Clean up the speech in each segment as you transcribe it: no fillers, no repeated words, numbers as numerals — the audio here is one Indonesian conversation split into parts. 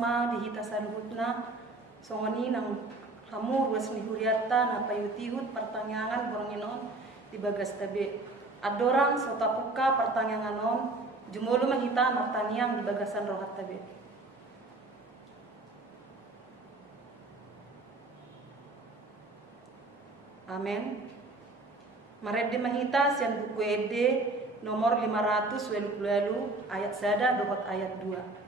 asma dihita saluhutna songoni nang hamu ruas ni huriata na payutihut pertanyaan boronginon di bagas tabe adorang sotapuka pertanyaan non jumulu mahita martaniang di bagasan rohat tabe. Amen. Maredde mahita sian buku ede nomor 500 welu ayat sada dohot ayat 2.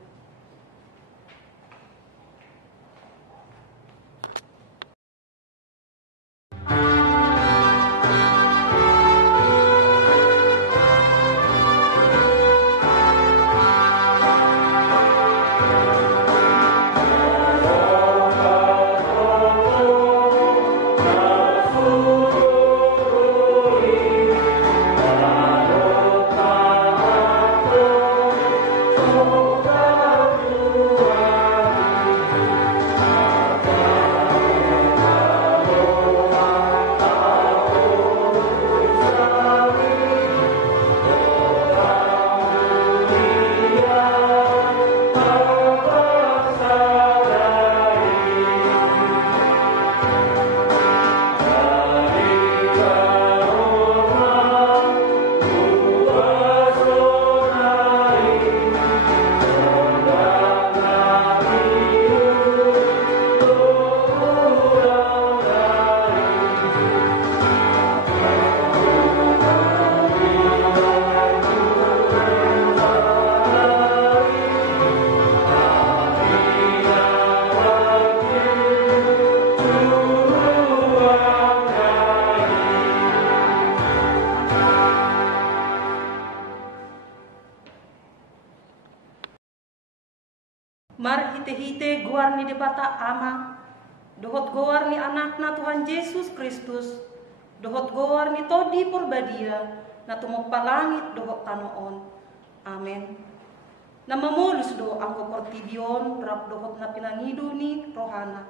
Mar hite-hite goar ni debata ama, dohot goar ni anakna Tuhan Yesus Kristus, dohot goar ni todi porbadia, na tumok palangit dohot tanoon. Amen. Na mamulus do angko portibion, rap dohot na pinangidu ni rohana.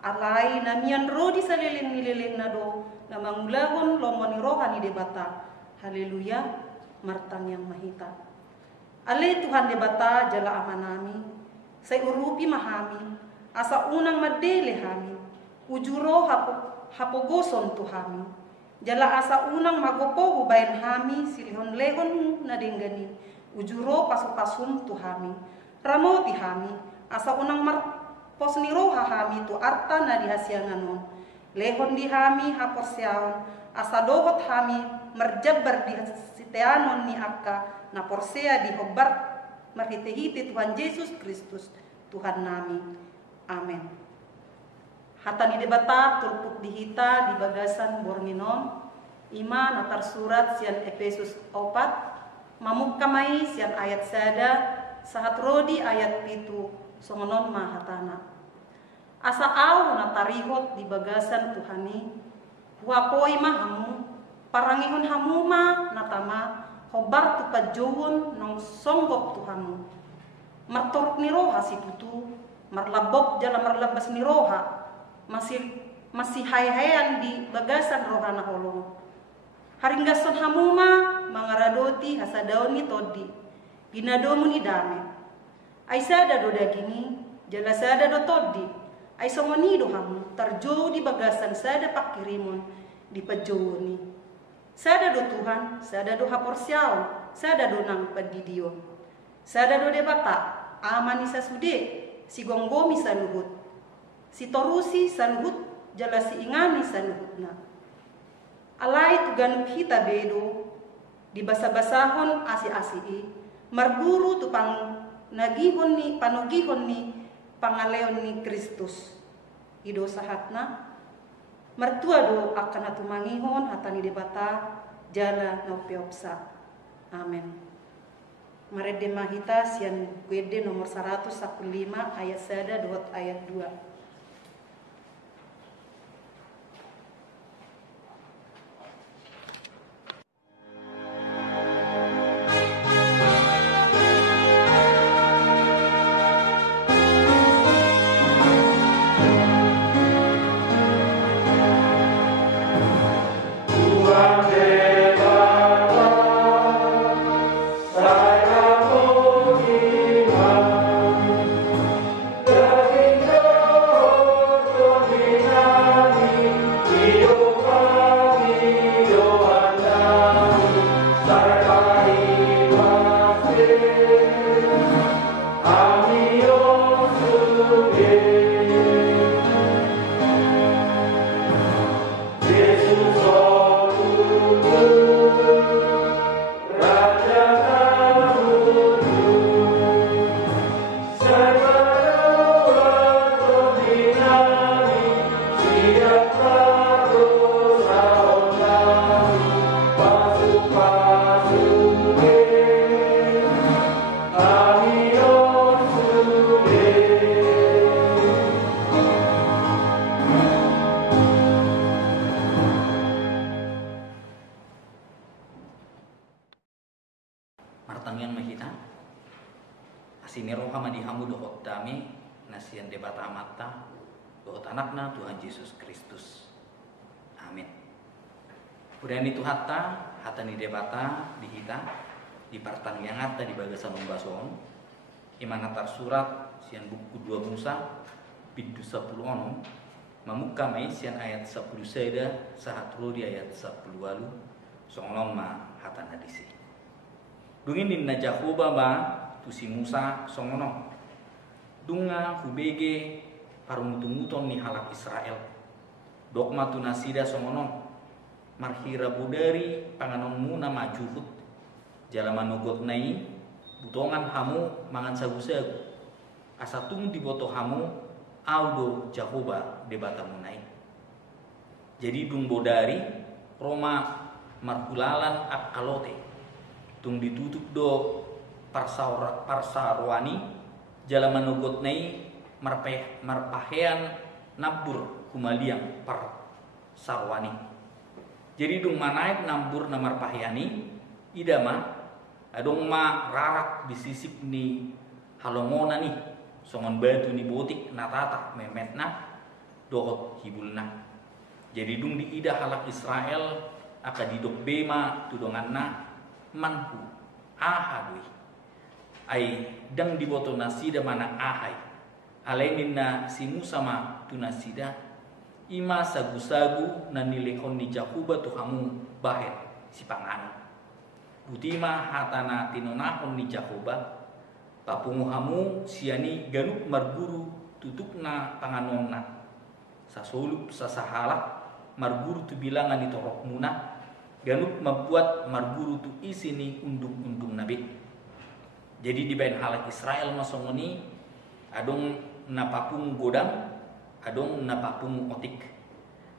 Alay na mian rodi sa lilin na do, na mangulagon lomo ni rohani debata. Haleluya, martang yang mahita. Ale Tuhan debata jala amanami. Say urupi mahami, asa unang madele hami, ujuro hapogoson tu hami, jala asa unang magopo hubayan hami, silihon-lehon mu na denggani, ujuro pasupasum tu hami, ramoti hami, asa unang marpos niroha hami tu arta na dihasianganon, lehon di hami haposyaon, asa dohot hami, merjabar di siteanon ni akka, na porsea di hobar marhite-hite Tuhan Yesus Kristus Tuhan nami. Amen. Hatani debata turpuk dihita di bagasan bornginom ima natar surat sian Efesus 4 mamuk kamai sian ayat sada sahat rodi ayat pitu songonon mahatana. Asa au natarihot di bagasan Tuhani huapoi mahamu parangihon hamuma natama hobar tu pajowon nong songgok Tuhanmu. Martorok ni roha si tutu, marlabok jala marlabas ni roha, masih hay-hayan di bagasan roha na holong. Haringgason hamuma, mangaradoti hasadaon ni todi, ginadomu ni dame. Ay sada do dagini, jala sada do todi, ay somonido hamu, tarjo di bagasan sada pakirimon, di pajowon ni. Sada do Tuhan, sada do haporsiao, sada do nang padidion. Sada do debata, aman isa sude, si gonggomi saluhut. Si torusi saluhut, jala si ingani saluhutna. Alay tugan kita bedo, di basa-basahon asi-asii, marguru tu pang nagihon ni, panugihon ni, pangaleon ni Kristus. Ido sahatna, mertua do akan atu mangihon hatani debata jala nopeopsa. Amen. Maredde mahita sian kuede nomor 115 ayat sada dot ayat 2. sini rohama dihamu dohot tami nasian debata amata dohot anakna Tuhan Yesus Kristus. Amin. Kemudian itu hatta ni debata di hita di partang yang hatta di bagasan umbason iman hatar surat sian buku 2 Musa pintu 10 ono mamukame sian ayat 10 seda sahat di ayat 10 walu songlong ma hata nadisi dungin din na Jahoba ba tu si Musa songono dunga hubege parumutunguton ni halak Israel dokma tu nasida songono marhira budari panganon muna majuhut jalaman nugot nai butongan hamu mangan sagu-sagu asatung diboto hamu audo Jahoba debata munai jadi dung bodari Roma marhulalan akkalote tung ditutup do parsarwani jalaman nugot nai marpahean nabur kumaliang par sarwani jadi dung manaik nambur na marpaheani idama adong ma rarak bisisik ni halongona ni songon batu ni botik natata memet na dohot hibulna jadi dung di ida halak Israel aka didok bema tudongan na manhu ahadui ai dang diboto nasida mana ahai alainin na si Musa ma tu nasida ima sagu-sagu na nilekon ni Jahoba tu hamu bahet si pangano butima hatana tinonahon ni Jahoba papungu hamu siani ganuk marguru tutukna panganonna sasolup sasahala marguru tu bilangan ni torok muna ganuk membuat marguru tu isini undung-undung nabi jadi di bain halak Israel masongoni adong napapung godang adong napapung otik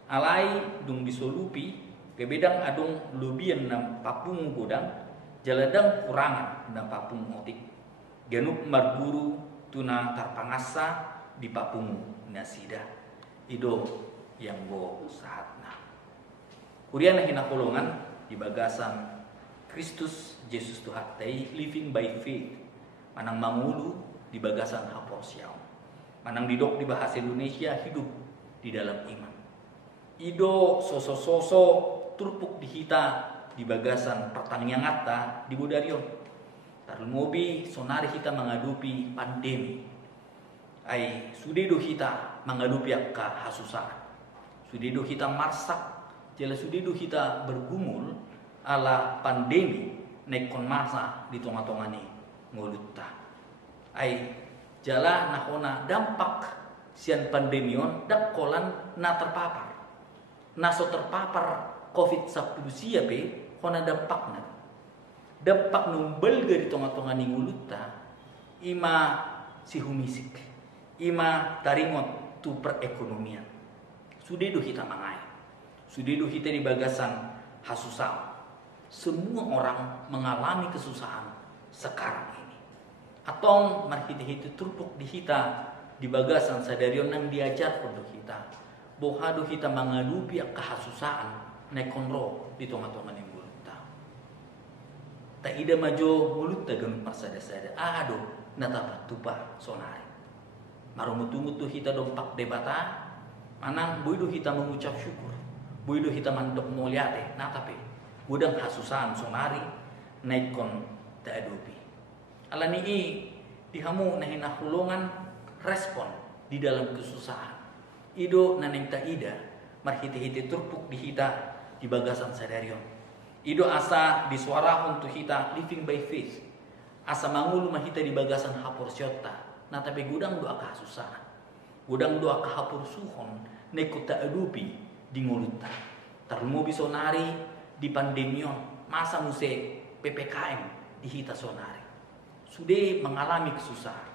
alai dung disolupi kebedang adong lubian napapung godang jaladang kurangan napapung otik ganuk marguru tuna tarpangasa di papung nasida ido yang go sahatna kurian hina kolongan di bagasan Kristus Yesus Tuhan tei living by faith manang mangulu di bagasan haporsiao manang didok di bahasa Indonesia hidup di dalam iman ido soso-soso turpuk di hita di bagasan pertanyangata di bodarion tarlumobi sonari kita menghadapi pandemi ai sudedo kita menghadapi akka hasusaan sudedo kita marsak jela sudedo kita bergumul ala pandemi nekon masa di tonga-tongani ngolutta ai jala nahona dampak sian pandemion dakkolan na terpapar naso terpapar COVID-19 siape hona dampakna dampak numbelga di tonga-tonga ni ngulutta ima si humisik ima taringot tu perekonomian sudedo kita mangai sudedo kita di bagasan hasusam semua orang mengalami kesusahan sekarang ini atong marhiti-hiti turpuk di hita di bagasan sadarion nang diajar untuk kita bohado kita mengadupi kehasusaan nekonro di tonga-tonga ni tak ida majo mulut tagan pasada-sada ado natapa tupa sonari marumutungut tu kita dompak debata manang boido kita mengucap syukur boido kita mandok moliate natape gudang hasusan sonari naikon tak adopi alani dihamu nahina hulungan respon di dalam kesusahan ido naneng ta ida marhiti-hiti turpuk di hita di bagasan sadarion ido asa di suara untuk kita living by faith asa mangulu mahita di bagasan hapor syota na tapi gudang doa kasusahan gudang doa kahapur suhon neko ta adupi di nguluta tarlumo bisonari di pandemion masa muse PPKM di hita sonari sudah mengalami kesusahan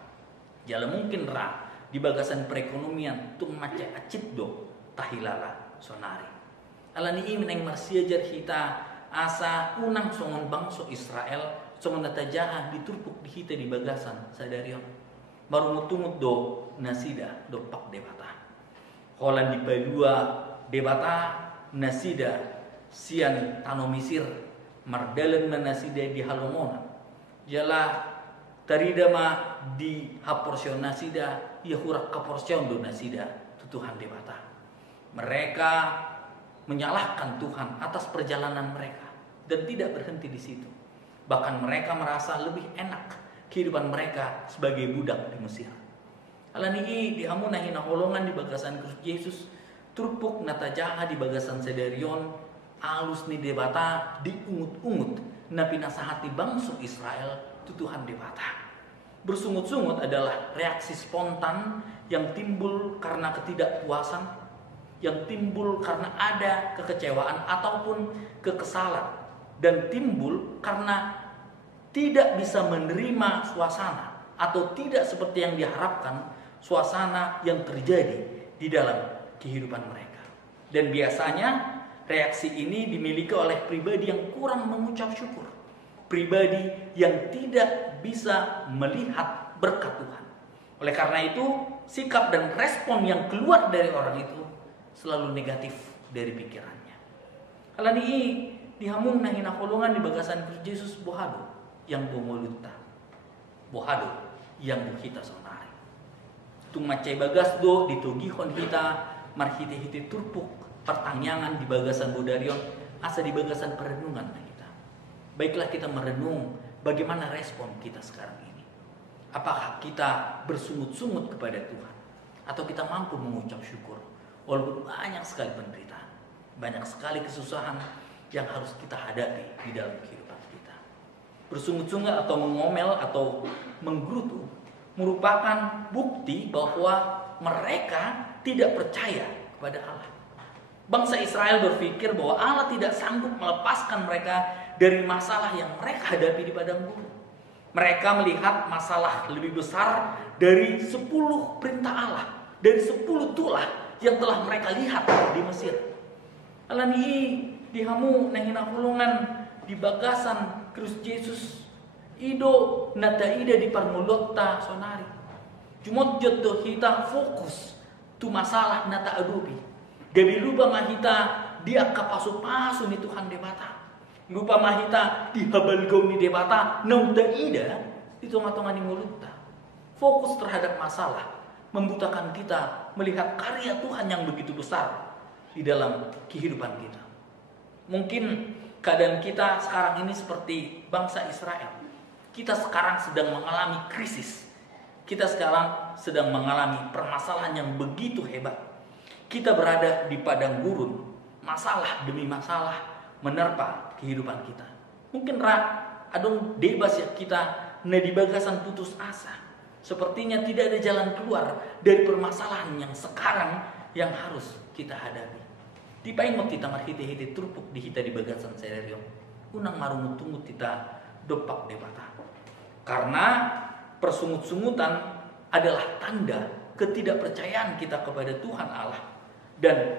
jala mungkin ra di bagasan perekonomian tung maca acit do tahilala sonari alani imin yang marsiajar hita asa unang songon bangso Israel songon natajaha diturpuk di hita di bagasan sadarion baru mutumut do nasida do pak debata holan di palua debata nasida sian tanomisir mardalen nasida di halomona jala Tarida ma di haporsion nasida, ia hurak kaporsion do nasida, Tuhan debata. Mereka menyalahkan Tuhan atas perjalanan mereka dan tidak berhenti di situ. Bahkan mereka merasa lebih enak kehidupan mereka sebagai budak di Mesir. Alani dihamu nahina holongan di bagasan Kristus Yesus, turpuk nata jaha di bagasan sederion, alus ni debata diungut-ungut napi nasahati bangsa Israel Tuhan debata. Bersungut-sungut adalah reaksi spontan yang timbul karena ketidakpuasan, yang timbul karena ada kekecewaan ataupun kekesalan, dan timbul karena tidak bisa menerima suasana atau tidak seperti yang diharapkan suasana yang terjadi di dalam kehidupan mereka. Dan biasanya reaksi ini dimiliki oleh pribadi yang kurang mengucap syukur, pribadi yang tidak bisa melihat berkat Tuhan. Oleh karena itu, sikap dan respon yang keluar dari orang itu selalu negatif dari pikirannya. Alani dihamung nahina kolongan di bagasan Kristus Yesus bohado yang bongoluta, bohado yang buhita sonari. Tung macai bagas do ditugihon hita marhite-hite turpuk pertanyaan di bagasan bodarion asa di bagasan perenungan kita. Baiklah kita merenung bagaimana respon kita sekarang ini. Apakah kita bersungut-sungut kepada Tuhan atau kita mampu mengucap syukur walaupun banyak sekali penderitaan, banyak sekali kesusahan yang harus kita hadapi di dalam kehidupan kita. Bersungut-sungut atau mengomel atau menggerutu merupakan bukti bahwa mereka tidak percaya kepada Allah. Bangsa Israel berpikir bahwa Allah tidak sanggup melepaskan mereka dari masalah yang mereka hadapi di padang gurun. Mereka melihat masalah lebih besar dari 10 perintah Allah, dari 10 tulah yang telah mereka lihat di Mesir. Alani dihamu nahina hulungan di bagasan Kristus Yesus ido nata ida di parmulota sonari. Cumot jodoh kita fokus tu masalah nata adubi. Gabi lupa mahita dia kapasu-pasu ni Tuhan debata. Lupa mahita di habalgau ni debata nauta ida di tonga-tonga ni mulutta. Fokus terhadap masalah membutakan kita melihat karya Tuhan yang begitu besar di dalam kehidupan kita. Mungkin keadaan kita sekarang ini seperti bangsa Israel. Kita sekarang sedang mengalami krisis. Kita sekarang sedang mengalami permasalahan yang begitu hebat. Kita berada di padang gurun, masalah demi masalah menerpa kehidupan kita. Mungkin adong bebas ya kita di bagasan putus asa. Sepertinya tidak ada jalan keluar dari permasalahan yang sekarang yang harus kita hadapi. Tipain mo kita marhite-hite turpuk di hita di bagasan sereriong. Unang marumut-tumut kita dopak debata. Karena persungut-sungutan adalah tanda ketidakpercayaan kita kepada Tuhan Allah. Dan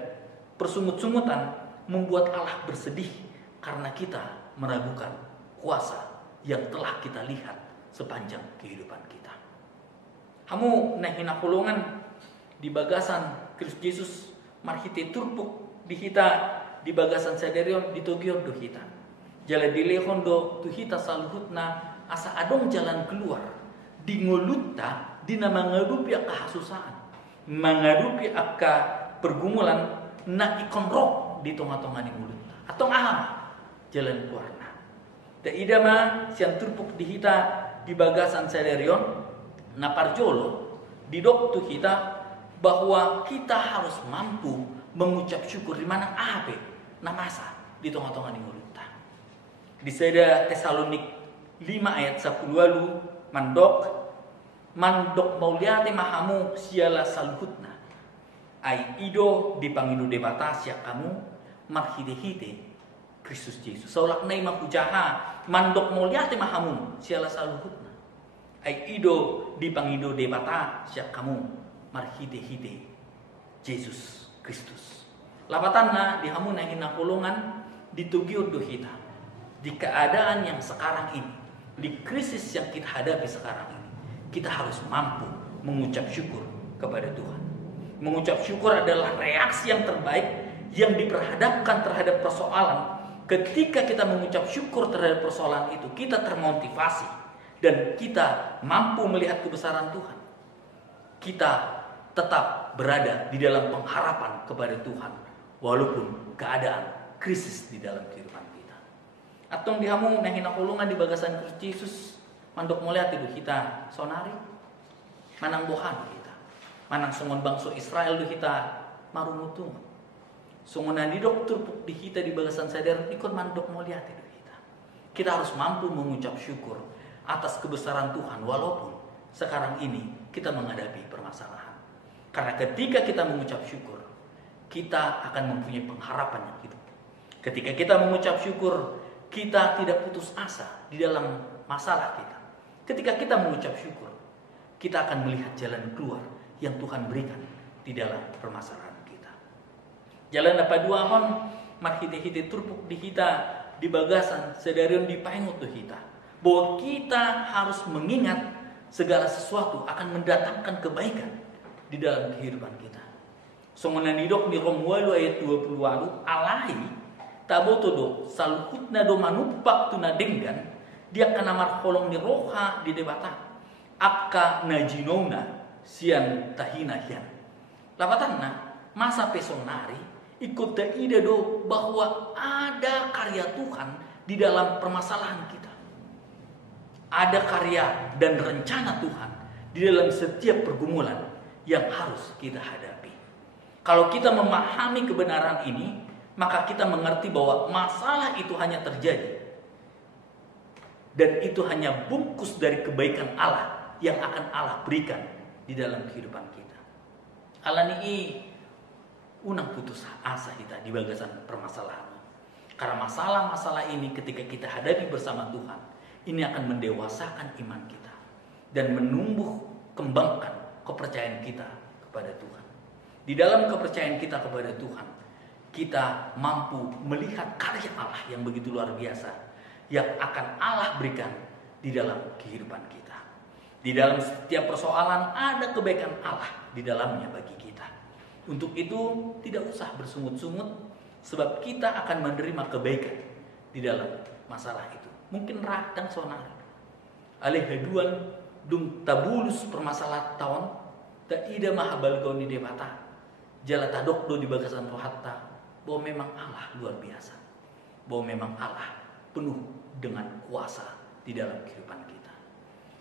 persungut-sungutan membuat Allah bersedih karena kita meragukan kuasa yang telah kita lihat sepanjang kehidupan kita. Hamu nahina kulungan di bagasan Kristus Yesus marhite turpuk di hita di bagasan saderion di togion do hita. Jala dilehon do tu hita saluhutna asa adong jalan keluar di ngolutta di nama ngadupi akka hasusaan. Mengadupi akka pergumulan na ikon rok di tonga-tonga ni mulutta. Atong aham jalan keluarna. Da idama siang turpuk di hita di bagasan saderion na parjolo di dok tu hita bahwa kita harus mampu mengucap syukur di mana ape namasa di tengah-tengah ni mulutta. Di Seda Tesalonik 5 ayat 10 mandok mauliate mahamu siala salhutna ai ido di pangido debata siak kamu marhide-hide Kristus Yesus. Saulak nai makujaha mandok mauliate mahamu siala salhutna ai ido di pangido debata siak kamu marhide-hide Yesus Kristus. Lapatanna dihamu nahina kulungan ditugiud do hita. Di keadaan yang sekarang ini, di krisis yang kita hadapi sekarang ini, kita harus mampu mengucap syukur kepada Tuhan. Mengucap syukur adalah reaksi yang terbaik yang diperhadapkan terhadap persoalan. Ketika kita mengucap syukur terhadap persoalan itu, kita termotivasi dan kita mampu melihat kebesaran Tuhan, kita tetap berada di dalam pengharapan kepada Tuhan walaupun keadaan krisis di dalam kehidupan kita. Atong dihamu nah hinakulungan di bagasan Kristus Yesus mandok melihat itu kita sonari manang bohan kita, manang sungon bangsa Israel itu kita marumutung, sungonan di dokter di kita di bagasan sadar ikut mandok melihat itu kita. Kita harus mampu mengucap syukur atas kebesaran Tuhan walaupun sekarang ini kita menghadapi permasalahan. Karena ketika kita mengucap syukur, kita akan mempunyai pengharapan yang hidup. Ketika kita mengucap syukur, kita tidak putus asa di dalam masalah kita. Ketika kita mengucap syukur, kita akan melihat jalan keluar yang Tuhan berikan di dalam permasalahan kita. Jalan apa dua hon marhite-hite turpuk di kita di bagasan sedarion di paingut tuh kita. Bahwa kita harus mengingat segala sesuatu akan mendatangkan kebaikan di dalam kehidupan kita. Songonan didok di Romualo ayat 20 alahi taboto do saluhutna do manupak tuna denggan dia kana marholong ni roha di debata akka najinona sian tahina hian. Lapatanna masa pesonari ikut ida do bahwa ada karya Tuhan di dalam permasalahan kita. Ada karya dan rencana Tuhan di dalam setiap pergumulan yang harus kita hadapi. Kalau kita memahami kebenaran ini, maka kita mengerti bahwa masalah itu hanya terjadi dan itu hanya bungkus dari kebaikan Allah yang akan Allah berikan di dalam kehidupan kita. Allah ini unang putus asa kita di bagasan permasalahan. Karena masalah-masalah ini ketika kita hadapi bersama Tuhan, ini akan mendewasakan iman kita dan menumbuh kembangkan kepercayaan kita kepada Tuhan. Di dalam kepercayaan kita kepada Tuhan, kita mampu melihat karya Allah yang begitu luar biasa yang akan Allah berikan di dalam kehidupan kita. Di dalam setiap persoalan ada kebaikan Allah di dalamnya bagi kita. Untuk itu tidak usah bersungut-sungut sebab kita akan menerima kebaikan di dalam masalah itu. Mungkin radang sonar alih haduan dung tabulus permasalahan tahun tak ida mahabal kau ni debata jala tadok do di bagasan rohatta bahwa memang Allah luar biasa, bahwa memang Allah penuh dengan kuasa di dalam kehidupan kita.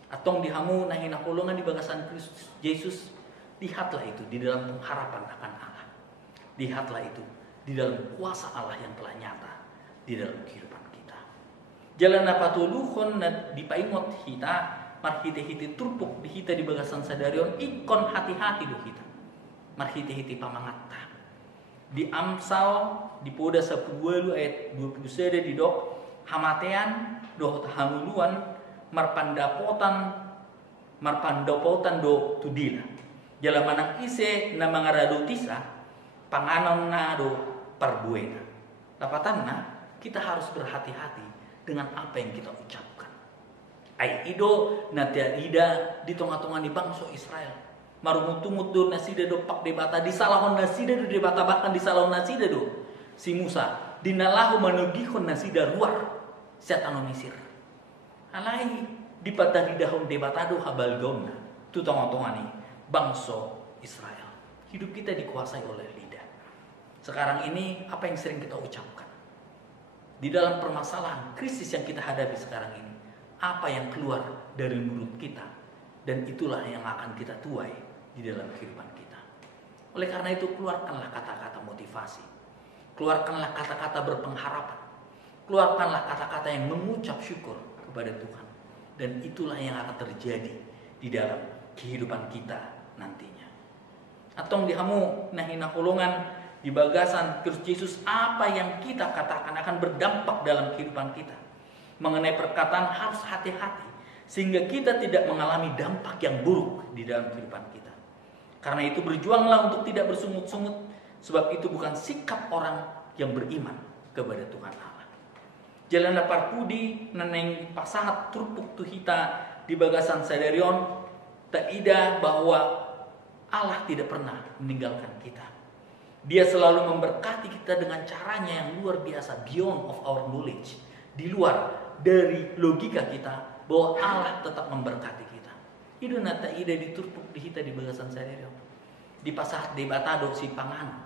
Atong dihamu nahina kolongan di bagasan Kristus Yesus, lihatlah itu di dalam pengharapan akan Allah, lihatlah itu di dalam kuasa Allah yang telah nyata di dalam kehidupan. Jalan apa tuluhon na dipaingot kita marhite-hite turpuk di kita di bagasan sadarion ikon hati-hati do kita marhite-hite pamangatta di Amsal di poda 10 ayat 20 di dok hamatean do hamuluan marpandapotan do tudila jalan manang ise na mangarado tisa panganon na do parbuena. Lapatanna kita harus berhati-hati dengan apa yang kita ucapkan. Ai ido natia ida di tengah-tengah di bangsa Israel. Marumutumut do nasida do pak debata di salahon nasida do debata bahkan di salahon nasida do. Si Musa dinalahu manugihon nasida ruar setan Mesir. Alai di patah didahon debata do habal gauna. Tu tengah-tengah ni bangsa Israel. Hidup kita dikuasai oleh lidah. Sekarang ini apa yang sering kita ucapkan? Di dalam permasalahan krisis yang kita hadapi sekarang ini, apa yang keluar dari mulut kita, dan itulah yang akan kita tuai di dalam kehidupan kita. Oleh karena itu keluarkanlah kata-kata motivasi, keluarkanlah kata-kata berpengharapan, keluarkanlah kata-kata yang mengucap syukur kepada Tuhan, dan itulah yang akan terjadi di dalam kehidupan kita nantinya. Atong dihamu nahina kolongan di bagasan Kristus Yesus, apa yang kita katakan akan berdampak dalam kehidupan kita. Mengenai perkataan harus hati-hati sehingga kita tidak mengalami dampak yang buruk di dalam kehidupan kita. Karena itu berjuanglah untuk tidak bersungut-sungut, sebab itu bukan sikap orang yang beriman kepada Tuhan Allah. Jalan parpudi neneng pasahat turpuk tuhita di bagasan sadarion tak ida bahwa Allah tidak pernah meninggalkan kita. Dia selalu memberkati kita dengan caranya yang luar biasa, beyond of our knowledge, di luar dari logika kita bahwa Allah tetap memberkati kita. Itu nata ida diturpuk di hita di bagasan sadari. Di pasah debatado si pangan.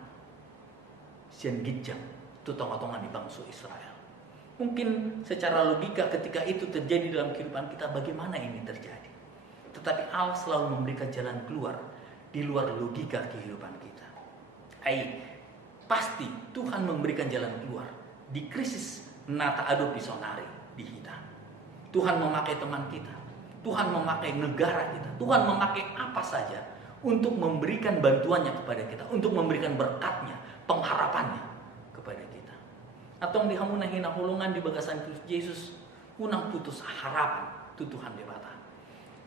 Sian gijang itu tonga-tonga di bangsa Israel. Mungkin secara logika ketika itu terjadi dalam kehidupan kita, bagaimana ini terjadi? Tetapi Allah selalu memberikan jalan keluar di luar logika kehidupan kita. Pasti Tuhan memberikan jalan keluar di krisis nata ado pisonari di kita. Tuhan memakai teman kita, Tuhan memakai negara kita, Tuhan memakai apa saja untuk memberikan bantuannya kepada kita, untuk memberikan berkatnya, pengharapannya kepada kita. Atau di hamu nahina holongan di bagasan Yesus, unang putus harapan tu Tuhan debata.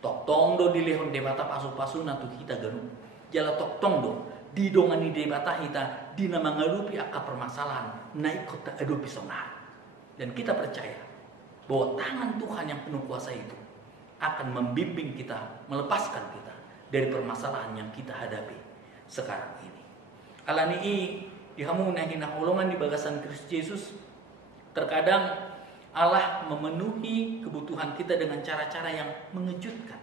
Tok tong do di lehon debata pasu-pasu na tu kita ganu. Jala tok tong do di dongani debata kita di nama ngalupi akka permasalahan naik kota ado pisonar. Dan kita percaya bahwa tangan Tuhan yang penuh kuasa itu akan membimbing kita, melepaskan kita dari permasalahan yang kita hadapi sekarang ini. Alani di hamu nahina holongan di bagasan Kristus Yesus, terkadang Allah memenuhi kebutuhan kita dengan cara-cara yang mengejutkan.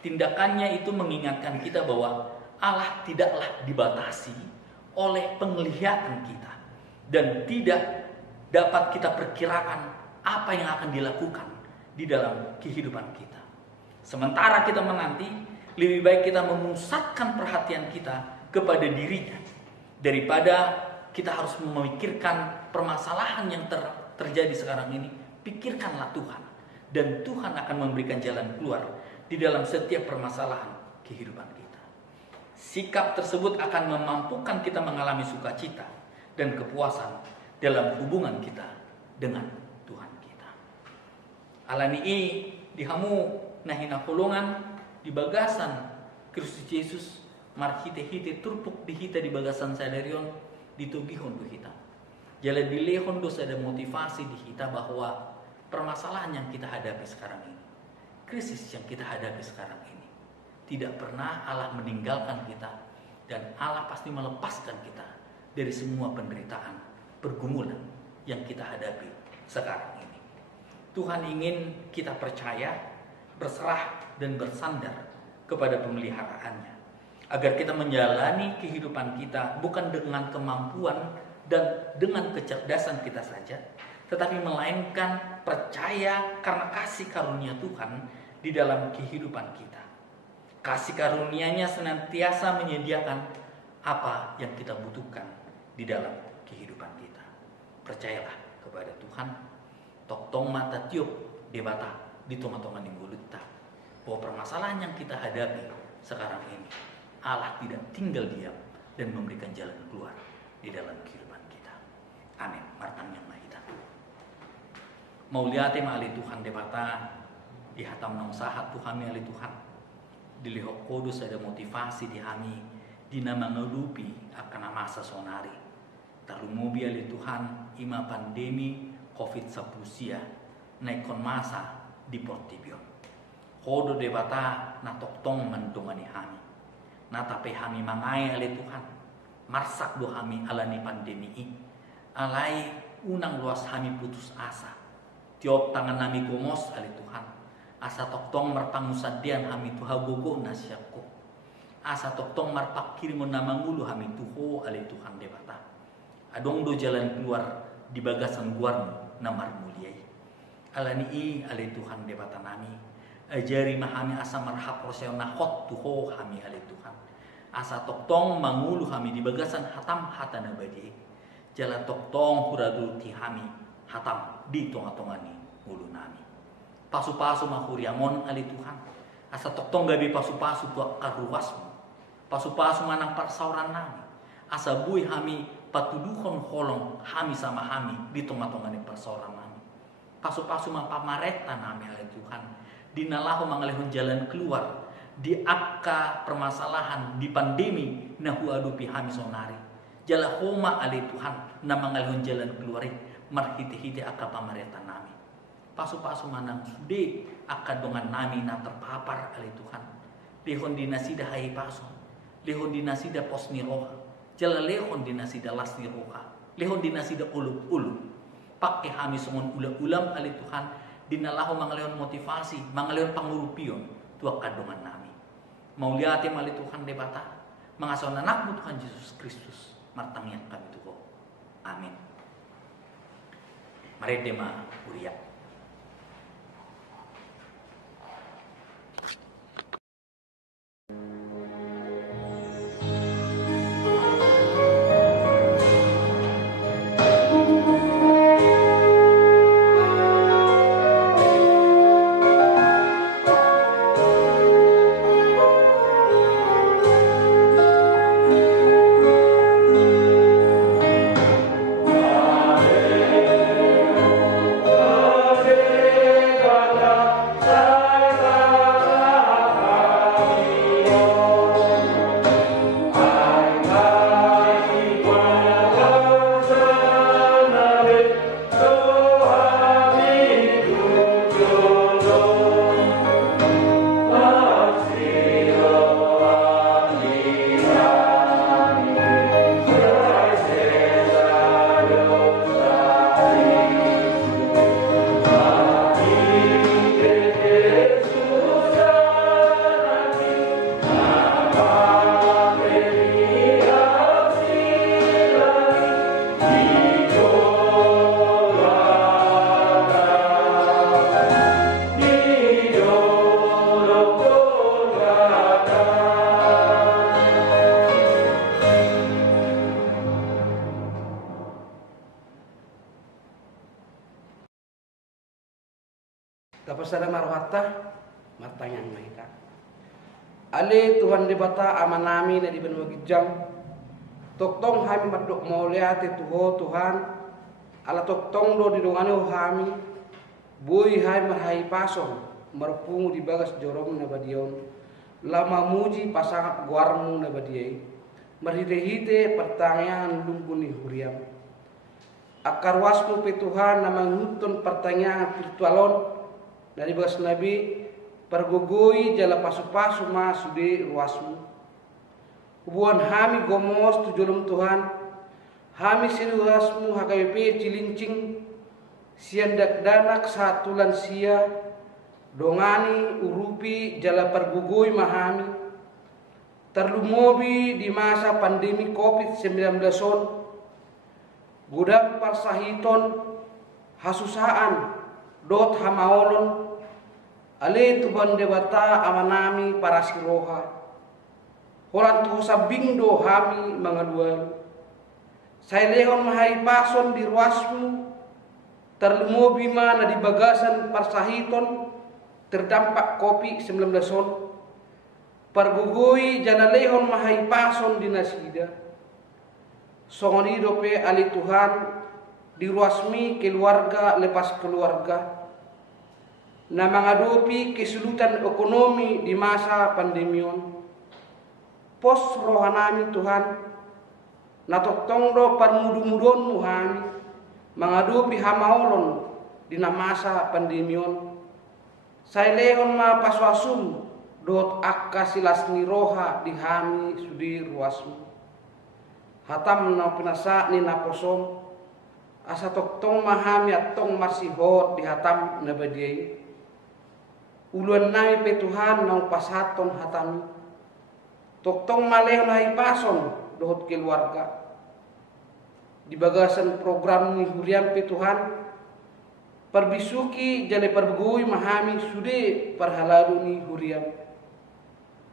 Tindakannya itu mengingatkan kita bahwa Allah tidaklah dibatasi oleh penglihatan kita dan tidak dapat kita perkirakan apa yang akan dilakukan di dalam kehidupan kita. Sementara kita menanti, lebih baik kita memusatkan perhatian kita kepada dirinya daripada kita harus memikirkan permasalahan yang terjadi sekarang ini. Pikirkanlah Tuhan, dan Tuhan akan memberikan jalan keluar di dalam setiap permasalahan kehidupan kita. Sikap tersebut akan memampukan kita mengalami sukacita dan kepuasan dalam hubungan kita dengan Tuhan kita. Alani di hamu nahina holongan di bagasan Kristus Yesus, mar hite turpuk di hita di bagasan sadarion ditugihon du hita. Jala dilehon dos ada motivasi di hita bahwa permasalahan yang kita hadapi sekarang ini, krisis yang kita hadapi sekarang ini, tidak pernah Allah meninggalkan kita, dan Allah pasti melepaskan kita dari semua penderitaan, pergumulan yang kita hadapi sekarang ini. Tuhan ingin kita percaya, berserah dan bersandar kepada pemeliharaannya, agar kita menjalani kehidupan kita bukan dengan kemampuan dan dengan kecerdasan kita saja, tetapi melainkan percaya karena kasih karunia Tuhan di dalam kehidupan kita. Kasih karunia-Nya senantiasa menyediakan apa yang kita butuhkan di dalam kehidupan kita. Percayalah kepada Tuhan. Tok tong mata tiup debata di tonga-tonga di mulutta, bahwa permasalahan yang kita hadapi sekarang ini, Allah tidak tinggal diam dan memberikan jalan keluar di dalam kehidupan kita. Amin. Martang yang mahita. Mauliate mali Tuhan debata di hatam nang sahat Tuhan mali Tuhan. Di lihok kudus ada motivasi di hami di nama ngelupi akan masa sonari. Tarumubi ali Tuhan ima pandemi COVID-19 naikon masa di Portibion. Kodo debata na toktong mandongani hami. Na tape hami mangai ali Tuhan. Marsak do hami alani pandemi ini. Alai unang luas hami putus asa. Tiop tangan nami gomos ali Tuhan. Asa toktong marpangusadian hami tuhagogo nasyako. Asa toktong marpakirimun namangulu hami tuho ali Tuhan debata. Adong do jalan keluar di bagasan guarmu namar muliai. Alani ali Tuhan debata nami. Ajari mahami asa marhap roseo nahot tuho hami ali Tuhan. Asa toktong mangulu hami di bagasan hatam hatana badi. Jala toktong huradul ti hami hatam di tonga-tongani ulu nami. Pasu-pasu mahuriamon ali Tuhan. Asa toktong gabi pasu-pasu tuak karuasmu. Pasu-pasu manang parsauran nami. Asa bui hami patuduhon holong hami sama hami di tonga-tongani parsauran nami. Pasu-pasu mapamareta nami ali Tuhan. Dinalahu mangalihun jalan keluar di akka permasalahan di pandemi nahu adupi hami sonari. Jala homa ali Tuhan na mangalihun jalan keluar marhiti-hiti akka pamareta nami. Pasu-pasu manang sude akka dongan nami na terpapar ali Tuhan. Lehon dinasida hai pasu. Lehon dinasida posni roha. Jala lehon dinasida lasni roha. Lehon dinasida ulu-ulu. Pakai hami songon ulam-ulam ali Tuhan dinalahu mangaleon motivasi, mangaleon pangurupion tua kandungan nami. Mau lihat mali Tuhan debata, mengason anakmu Tuhan Yesus Kristus, martang yang kami tuh. Amin. Mari dema uria. Kapasada marwata martanyang mahita. Ale Tuhan debata amanami na di benua gijang. Toktong hami madok mauliate Tuhan. Ala toktong do didongane hami. Bui hai marhai pasong marpungu di bagas jorom na badion. Lama muji pasangat guarmu na badiai. Marhite-hite pertanyaan lungkuni huriam. Akar wasmu pe Tuhan na mangutun pertanyaan virtualon. Dari bagas Nabi pergogoi jala pasu-pasu ma sude ruasmu. Hubungan hami gomos tujulum Tuhan. Hami siruasmu HKBP cilincing. Sian danak satulan sia. Dongani urupi jala pergogoi mahami. Terlumobi di masa pandemi COVID-19 on. Gudang parsahiton hasusaan dot hamaolon ale tuban debata amanami para siroha holan tu sabindo hami mangaduan saya lehon mahai pason di ruasmu terlumobi mana di bagasan parsahiton terdampak COVID-19 on pergugui jana lehon mahai pason di nasida songoni dope ali Tuhan di ruasmi keluarga lepas keluarga na menghadapi kesulitan ekonomi di masa pandemion. Pos rohanami Tuhan na toktongdo parmudu-mudon muhami menghadapi hamaolon di masa pandemion. Saya lehon ma paswasum dot akka silasni roha di hami sudi ruasmu. Hatam na pinasa ni naposom asa toktong mahami atong masihot di hatam na badiai. Uluan nami pe Tuhan nang pasaton hatami. Toktong malehon hai pason dohot keluarga. Di bagasan program ni huriam pe Tuhan. Perbisuki jale perbegui mahami sude perhalalu ni huriam.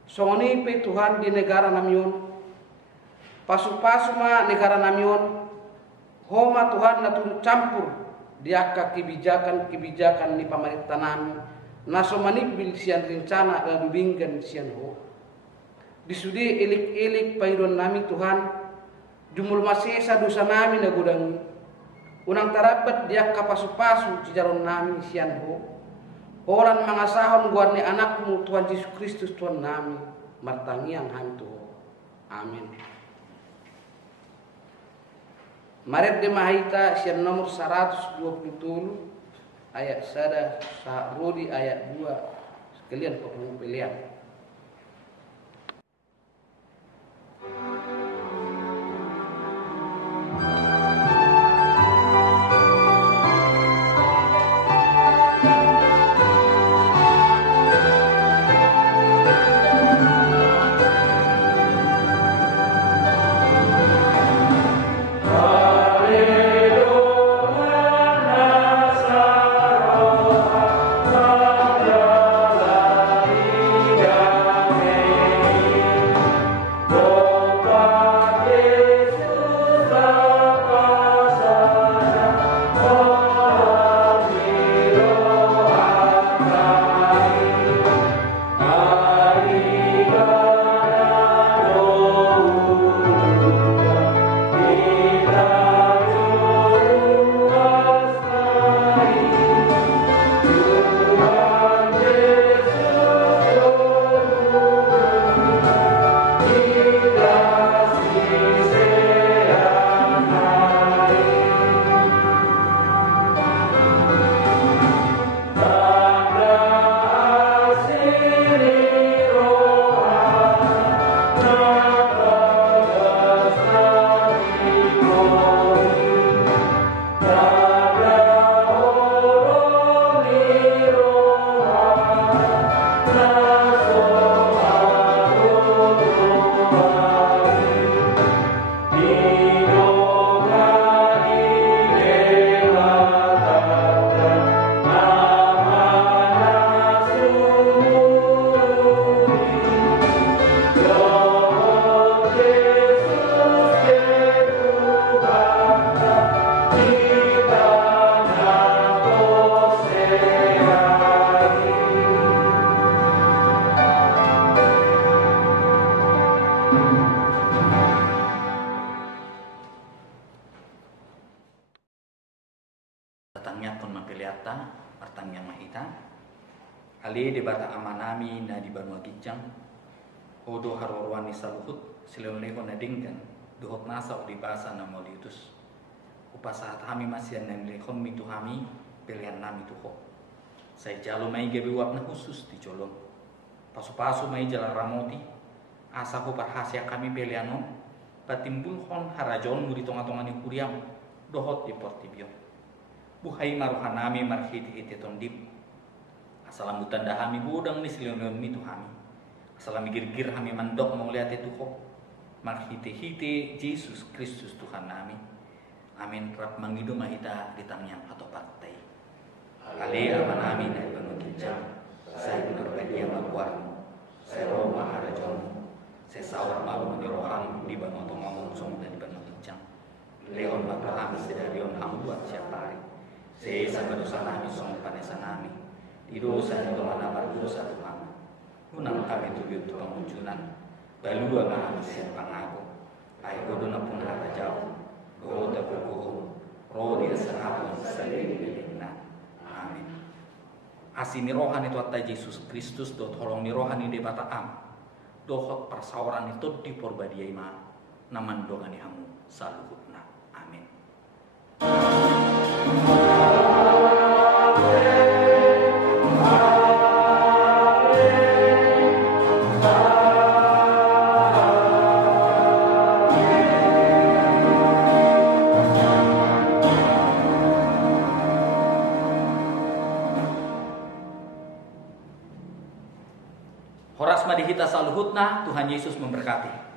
Songoni pe Tuhan di negara namion. Pasu-pasu ma negara namion. Homa Tuhan natu campur diaka kebijakan ni pemerintah nami. Naso manibil sian rencana dan bingkan sian ho. Disudi elik-elik pairon nami Tuhan. Jumul masesa dosa nami na gudangi. Unang tarabat dia kapasu-pasu cijaron nami sian ho. Orang mangasahon guarni anakmu Tuhan Yesus Kristus Tuhan nami. Martangi yang hantu. Amin. Maret de mahita sian nomor 127 ayat sada Rodi ayat 2 sekalian pilihan. ayata pertanyaan mahita ali debata amanami na di Banua Gijang odo harorwani saluhut siloneko nadingkan dohot nasa di bahasa namoliutus upasahat kami masih yang lekon mitu kami pilihan nami tuho saya jalo mai gabi wapna khusus di colong pasu-pasu mai jalan ramoti asa ko parhasia kami pilihanon patimbul hon harajon muri tonga-tonga ni kuriam dohot di portibio buhay maruhan nami marhiti-hiti tondip asalam butanda kami budang ni silon mitu kami asalam gir-gir kami mandok mau lihat itu kok marhiti-hiti Yesus Kristus Tuhan nami amin rap mangidu mahita di tangyang atau partai ali aman amin dari Banua Gijang saya benar bagia maguarmu saya roma harajonmu saya sawar malu di roham di Banua Tongomong song dan di Banua Gijang leon maklahami sedarion ham buat siapa hari saya sama dosa nami song panesa nami di dosa itu mana berdosa Tuhan unang kami tujuh tu pengunculan balua kami siapa ngaku ayo godona pun hata jauh goda berbohong rodi asapun sendiri bilina amin asini rohani itu atta Yesus Kristus dot holong ni rohani de bata am dohot persauran itu di porbadiai ma naman dongani hamu saluhutna amin. Horas madihita saluhutna, Tuhan Yesus memberkati.